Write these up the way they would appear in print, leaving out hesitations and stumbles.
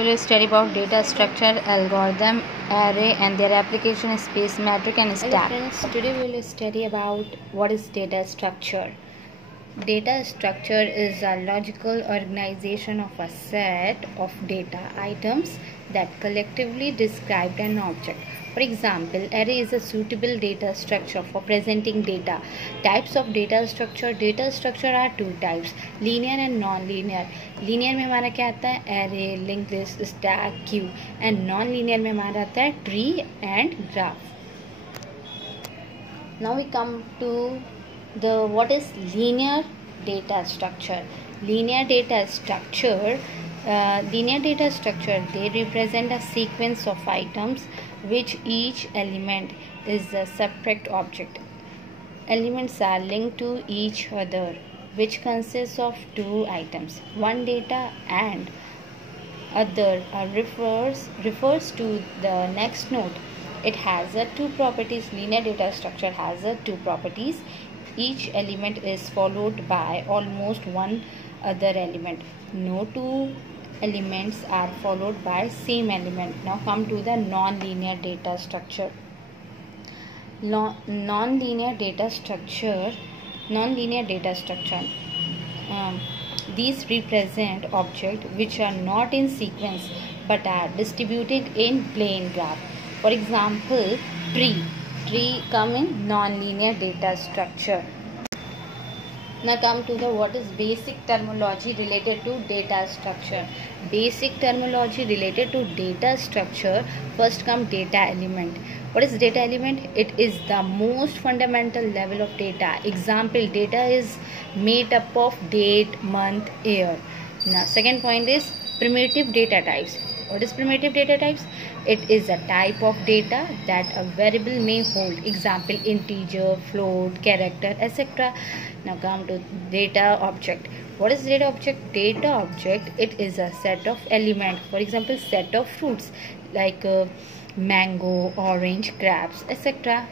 We will study about data structure, algorithm, array and their application, space, metric and stack. Hello friends, today we will study about what is data structure. Data structure is a logical organization of a set of data items that collectively describe an object. For example, array is a suitable data structure for presenting data. Types of data structure are two types, linear and non-linear. Linear में हमारा क्या आता है, array, linked list, stack, queue, and non-linear में हमारा आता है tree and graph. Now we come to the what is linear data structure. Linear data structure, they represent a sequence of items which each element is a separate object. Elements are linked to each other, which consists of two items. One data and other refers to the next node. It has two properties. Linear data structure has two properties. Each element is followed by almost one other element. No two elements are followed by same element. Now come to the non-linear data structure. Non-linear data structure. These represent objects which are not in sequence but are distributed in plane graph. For example, tree come in non-linear data structure. Now come to the what is basic terminology related to data structure. Basic terminology related to data structure. First come data element. What is data element? It is the most fundamental level of data. Example, data is made up of date, month, year. Now second point is primitive data types. What is primitive data types? It is a type of data that a variable may hold. Example, integer, float, character, etc. Now come to data object. What is data object? Data object, it is a set of elements. For example, set of fruits like mango, orange, grapes, etc.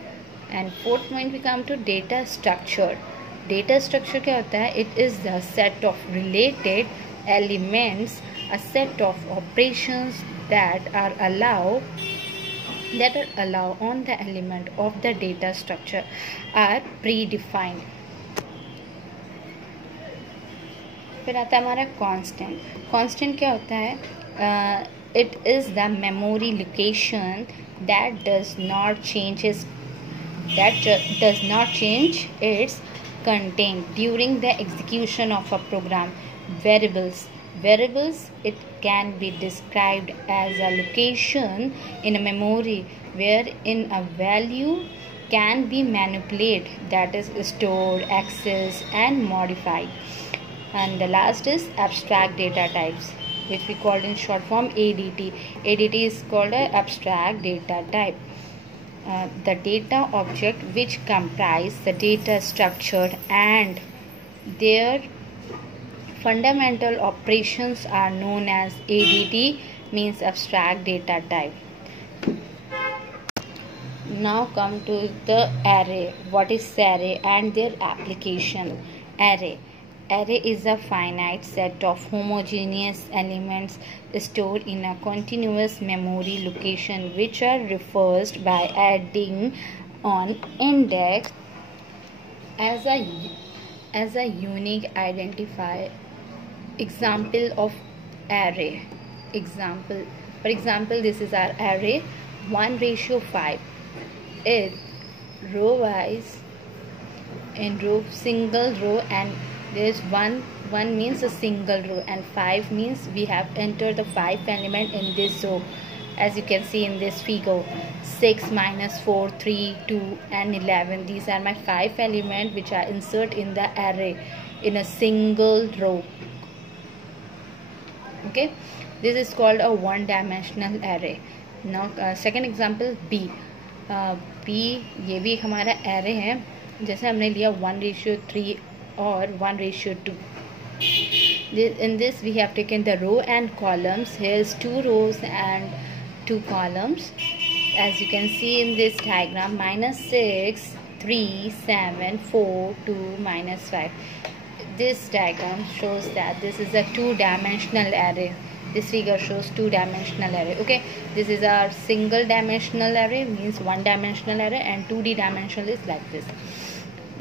And fourth point we come to data structure. Data structure क्या होता है? It is the set of related elements, a set of operations that are allow on the element of the data structure are predefined. फिर आता है हमारा constant क्या होता है? It is the memory location that does not change its content during the execution of a program. Variables, it can be described as a location in a memory wherein a value can be manipulated, that is stored, accessed and modified. And the last is abstract data types, which we called in short form ADT. ADT is called an abstract data type. The data object which comprise the data structure and their fundamental operations are known as ADT, means abstract data type. Now come to the array. What is array and their application? Array is a finite set of homogeneous elements stored in a continuous memory location which are reversed by adding on index as a unique identifier. Example of array. For example, this is our array 1:5. It row wise in row single row, and there's one means a single row and 5 means we have entered the 5 element in this row. As you can see in this figure, 6 minus 4, 3, 2 and 11. These are my 5 elements which are inserted in the array in a single row. Okay, this is called a one-dimensional array. Now second example, B. ये भी हमारा array है. जैसे हमने लिया 1:3 or 1:2. In this we have taken the row and columns. Here's 2 rows and 2 columns. As you can see in this diagram, -6, 3, 7, 4, 2, -5. This diagram shows that this is a two-dimensional array. This figure shows two-dimensional array. Okay, this is our single dimensional array, means one dimensional array, and 2D dimensional is like this.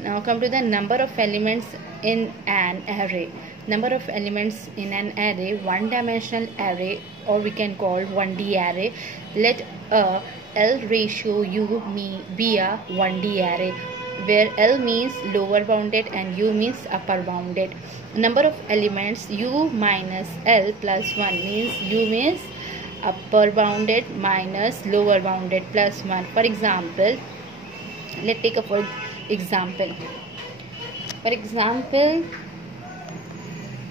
Now come to the number of elements in an array. Number of elements in an array, one dimensional array, or we can call 1D array. Let a L ratio U be a 1D array, where L means lower bounded and U means upper bounded. Number of elements U minus L plus 1 means U means upper bounded minus lower bounded plus 1. For example, let's take a for example. For example,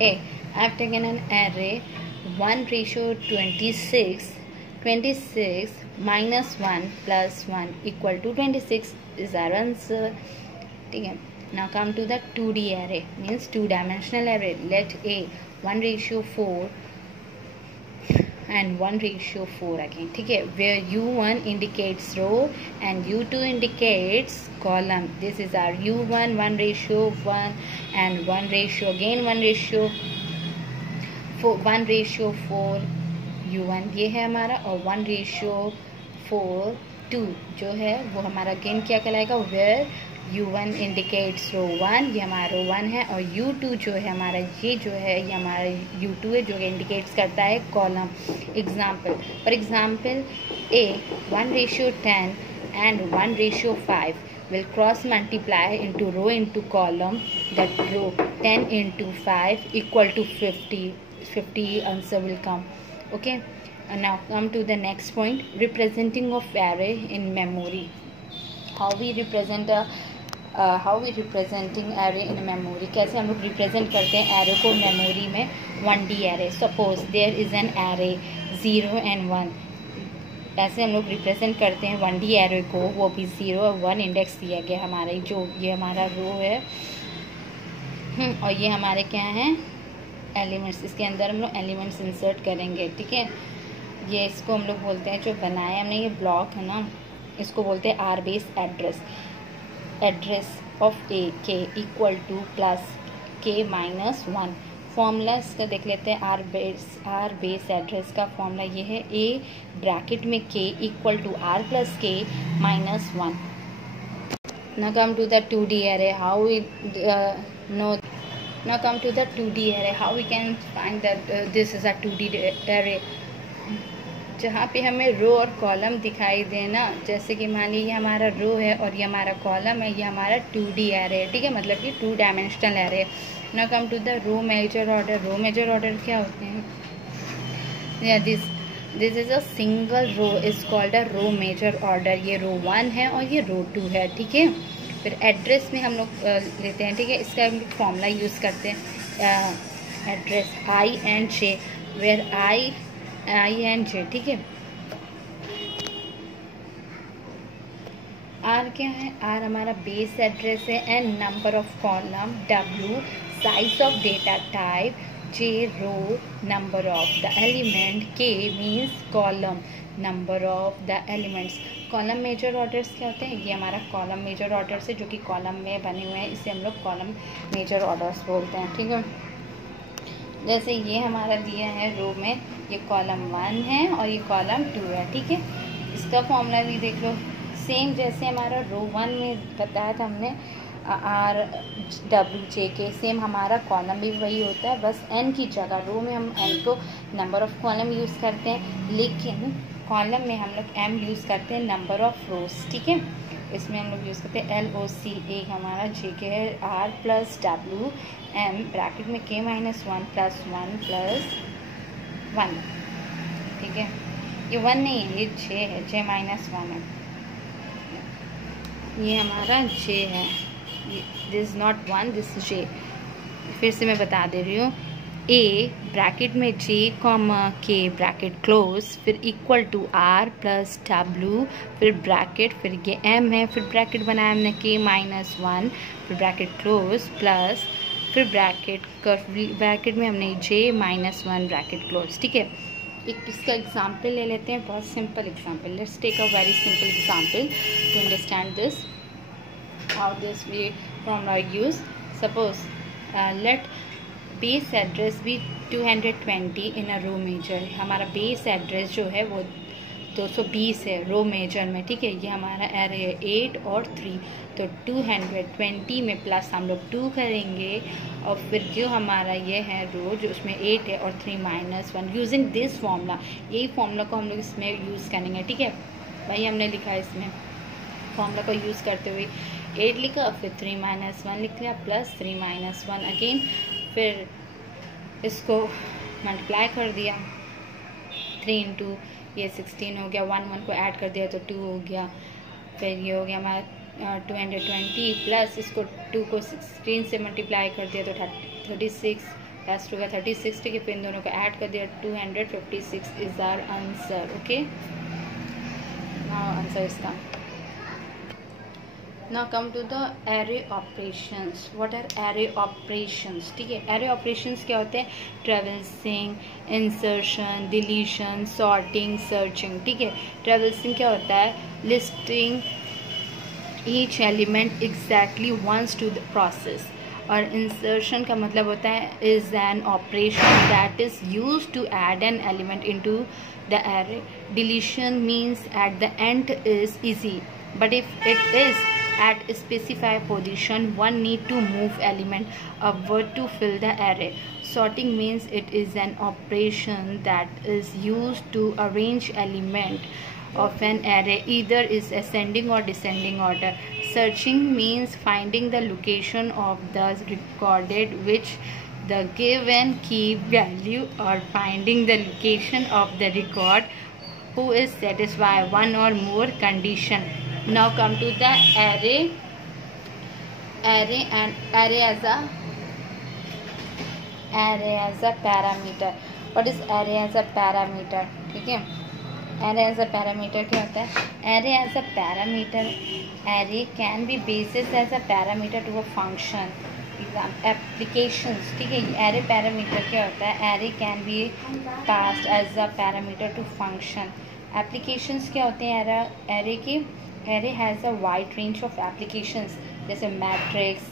I have taken an array 1 ratio 26. 26 minus 1 plus 1 equal to 26 is our answer. Okay. Now come to the 2D array, means two dimensional array. Let A 1 ratio 4 and 1 ratio 4 again. Okay, where U1 indicates row and U2 indicates column. This is our U1 1 ratio 1 and 1 ratio again 1 ratio 4 1 ratio 4 U1 ये है हमारा, और 1 ratio 4 2 जो है वो हमारा again क्या कहलाएगा, where U1 indicates row 1, ये हमारा row 1 है, और U2 जो है हमारा ये जो है ये हमारा U2 है जो इंडिकेट्स करता है column. Example, for example A 1 ratio 10 and 1 ratio 5 will cross multiply into row into column. That row 10 into 5 equal to 50. 50 answer will come. Okay, and now come to the next point, representing of array in memory. How we representing array in memory, कैसे हम लोग represent करते हैं array को memory में. 1D array, suppose there is an array 0 and 1, ऐसे हम लोग represent करते हैं 1D array को, वो भी 0 और 1 इंडेक्स दिया गया हमारे, जो ये हमारा रो है और ये हमारे क्या हैं एलिमेंट्स. इसके अंदर हम लोग एलिमेंट्स इंसर्ट करेंगे. ठीक है, ये इसको हम लोग बोलते हैं, जो बनाया हमने ये ब्लॉक है ना, इसको बोलते हैं R base address. Address of A K equal to plus K minus 1. Formula इसका देख लेते हैं. आर बेस एड्रेस का फॉर्मूला ये है, ए ब्रैकेट में K equal to R plus K minus 1. Now come to the 2D array. How we know? Now come to the 2D array. How we can find that this is a 2D array? जहाँ पे हमें रो और column दिखाई देना, जैसे कि मान लीजिए हमारा रो है और ये हमारा कॉलम है, ये हमारा 2D array है. ठीक है, मतलब कि 2 dimensional array. Now come to the row measure order. Row major order क्या होते हैं? This is a single row is called a row major order. ये रो 1 है और ये रो 2 है. ठीक है, फिर एड्रेस में हम लोग लेते हैं. ठीक है, इसका हम लोग फॉर्मूला यूज़ करते हैं. Address I and J, where I and J. ठीक है, आर क्या है? आर हमारा बेस एड्रेस है. N number of column, W size of data type, J row number of the element, K means column number of the elements. Column major orders क्या होते हैं? ये हमारा कॉलम मेजर ऑर्डर्स है जो कि कॉलम में बने हुए हैं, इसे हम लोग कॉलम मेजर ऑर्डर्स बोलते हैं. ठीक है, जैसे ये हमारा दिया है रो में, ये कॉलम 1 है और ये कॉलम 2 है. ठीक है, इसका फॉर्मूला भी देख लो, सेम जैसे हमारा रो 1 में बताया था हमने आर डब्ल्यू जे के, सेम हमारा कॉलम भी वही होता है, बस एन की जगह रो में हम एन को नंबर ऑफ कॉलम यूज़ करते हैं, लेकिन कॉलम में हम लोग एम यूज़ करते हैं नंबर ऑफ रोज. ठीक है, इसमें हम लोग यूज़ करते हैं LOC. ए हमारा जे के है, R plus W M bracket में के माइनस 1 प्लस 1 प्लस 1. ठीक है, ये 1 नहीं है, ये जे है, जे माइनस 1 है. ये हमारा जे है, दिस नॉट 1, दिस जे. फिर से मैं बता दे रही हूँ, ए ब्रैकेट में J comma K bracket close, फिर equal to R plus W, फिर ब्रैकेट, फिर ये एम है, फिर ब्रैकेट बनाया हमने के माइनस 1, फिर ब्रैकेट क्लोज प्लस, फिर ब्रैकेट में हमने जे माइनस 1 ब्रैकेट क्लोज. ठीक है, एक इसका एग्जाम्पल ले लेते हैं, बहुत simple example. Let's take a very simple example to understand this, how this we formula use. Suppose let base address be 220 in a row major. हमारा बेस एड्रेस जो है वो 220 है रो मेजर में, ठीक है। ये हमारा एरे है 8 और 3, तो 220 में प्लस हम लोग 2 करेंगे और फिर जो हमारा ये है रो जो उसमें 8 है और 3 -1 यूजिंग दिस फॉर्मूला। यही फॉर्मूला को हम लोग इसमें यूज़ करेंगे, ठीक है। वही हमने लिखा है इसमें, फॉर्मूला को यूज़ करते हुए 8 लिखा, फिर 3 -1 लिख लिया, प्लस 3 -1 अगेन, फिर इसको मल्टीप्लाई कर दिया, 3 इंटू ये 16 हो गया, 1 को ऐड कर दिया तो 2 हो गया, फिर ये हो गया हमारा 220 प्लस इसको 2 को 16 से मल्टीप्लाई कर दिया तो 36 प्लस 2 का 36, ठीक है। फिर इन दोनों को ऐड कर दिया, 256 is our answer, okay. Now answer इसका। Now come to the array operations. What are array operations? ठीक है, array operations क्या होते हैं? Traversing, insertion, deletion, sorting, searching, ठीक है। Traversing क्या होता है? Listing each element exactly once to the process. और insertion का मतलब होता है is an operation that is used to add an element into the array. Deletion means at the end is easy, but if it is at a specified position, one need to move element upward to fill the array. Sorting means it is an operation that is used to arrange element of an array either is ascending or descending order. Searching means finding the location of the recorded which the given key value or finding the location of the record who is satisfy one or more condition. Now come to the array and array as a parameter. What is array as a parameter? ठीक है, array as a parameter क्या होता है? Array as a parameter, array can be basis as a parameter to a function. Example applications, ठीक है। array parameter क्या होता है? array can be passed as a parameter to function. applications क्या होते हैं array की? array has a wide range of applications जैसे मैट्रिक्स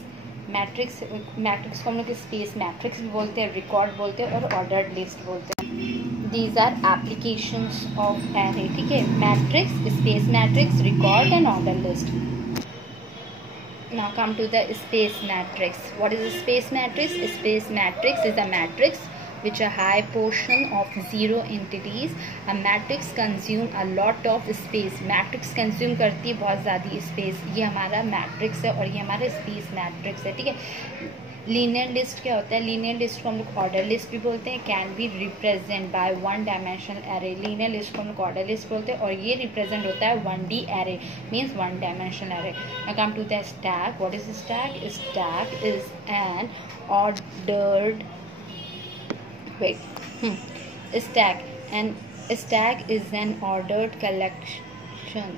को हम लोग स्पेस मैट्रिक्स भी बोलते हैं, रिकॉर्ड बोलते हैं और ऑर्डर्ड लिस्ट बोलते हैं। These are applications of array, ठीक है। Matrix, space matrix, record and order list. Now come to the space matrix. What is a space matrix? A space matrix is a matrix which a high portion of zero entities. A matrix consume a lot of space. Matrix consume करती है बहुत ज़्यादा space. ये हमारा matrix है और ये हमारा space matrix है, ठीक है। लीनियर लिस्ट क्या होता है? लीनियर लिस्ट को हम लोग ऑर्डर लिस्ट भी बोलते हैं। Can be represent by one dimensional array. Linear list को हम लोग ऑर्डर लिस्ट बोलते हैं और ये रिप्रेजेंट होता है 1D array, means one dimensional array. Now come to the stack. What is stack? Stack is an ordered stack is an ordered collection.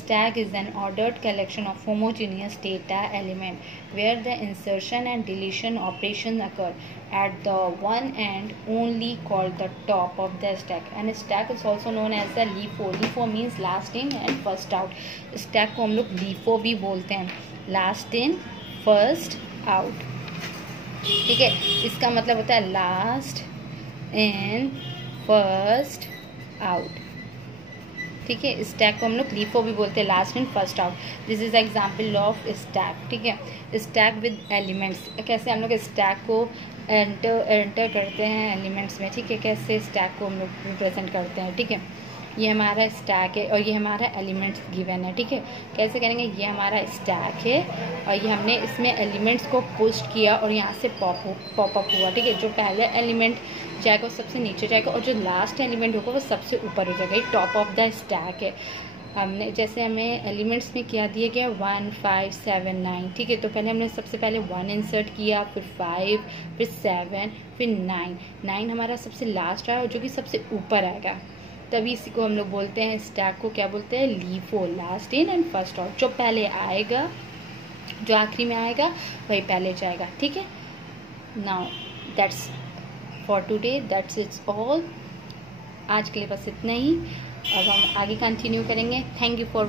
Stack is an ordered collection of homogeneous data element where the insertion and deletion operations occur at the one end only called the top of the stack. And stack is also known as the LIFO. LIFO means last in and first out. Stack को हम लोग LIFO भी बोलते हैं, last in first out, ठीक है। इसका मतलब होता है लास्ट इन फर्स्ट आउट, ठीक है। स्टैक को हम लोग लीफो भी बोलते हैं, last in first out. This is example of stack, ठीक है। स्टैक विद एलिमेंट्स, कैसे हम लोग स्टैक को एंटर करते हैं एलिमेंट्स में, ठीक है। कैसे स्टैक को हम लोग रिप्रेजेंट करते हैं, ठीक है। ये हमारा स्टैक है और ये हमारा एलिमेंट्स गिवन है, ठीक है। कैसे करेंगे? ये हमारा स्टैक है और ये हमने इसमें एलिमेंट्स को पुश किया और यहाँ से पॉपअप हुआ, ठीक है। जो पहले एलिमेंट जाएगा वो सबसे नीचे जाएगा और जो लास्ट एलिमेंट होगा वो सबसे ऊपर हो जाएगा। ये टॉप ऑफ द स्टैक है। हमने जैसे हमें एलिमेंट्स में क्या दिया गया 1 5 7 9, ठीक है। तो पहले हमने सबसे पहले 1 इंसर्ट किया, फिर 5, फिर 7, फिर 9 हमारा सबसे लास्ट आया और जो कि सबसे ऊपर आएगा, तभी इसी को हम लोग बोलते हैं, स्टैक को क्या बोलते हैं? LIFO, last in and first out. जो पहले आएगा, जो आखिरी में आएगा वही पहले जाएगा, ठीक है। Now that's for today, that's it's all. आज के लिए बस इतना ही, अब हम आगे कंटिन्यू करेंगे। Thank you for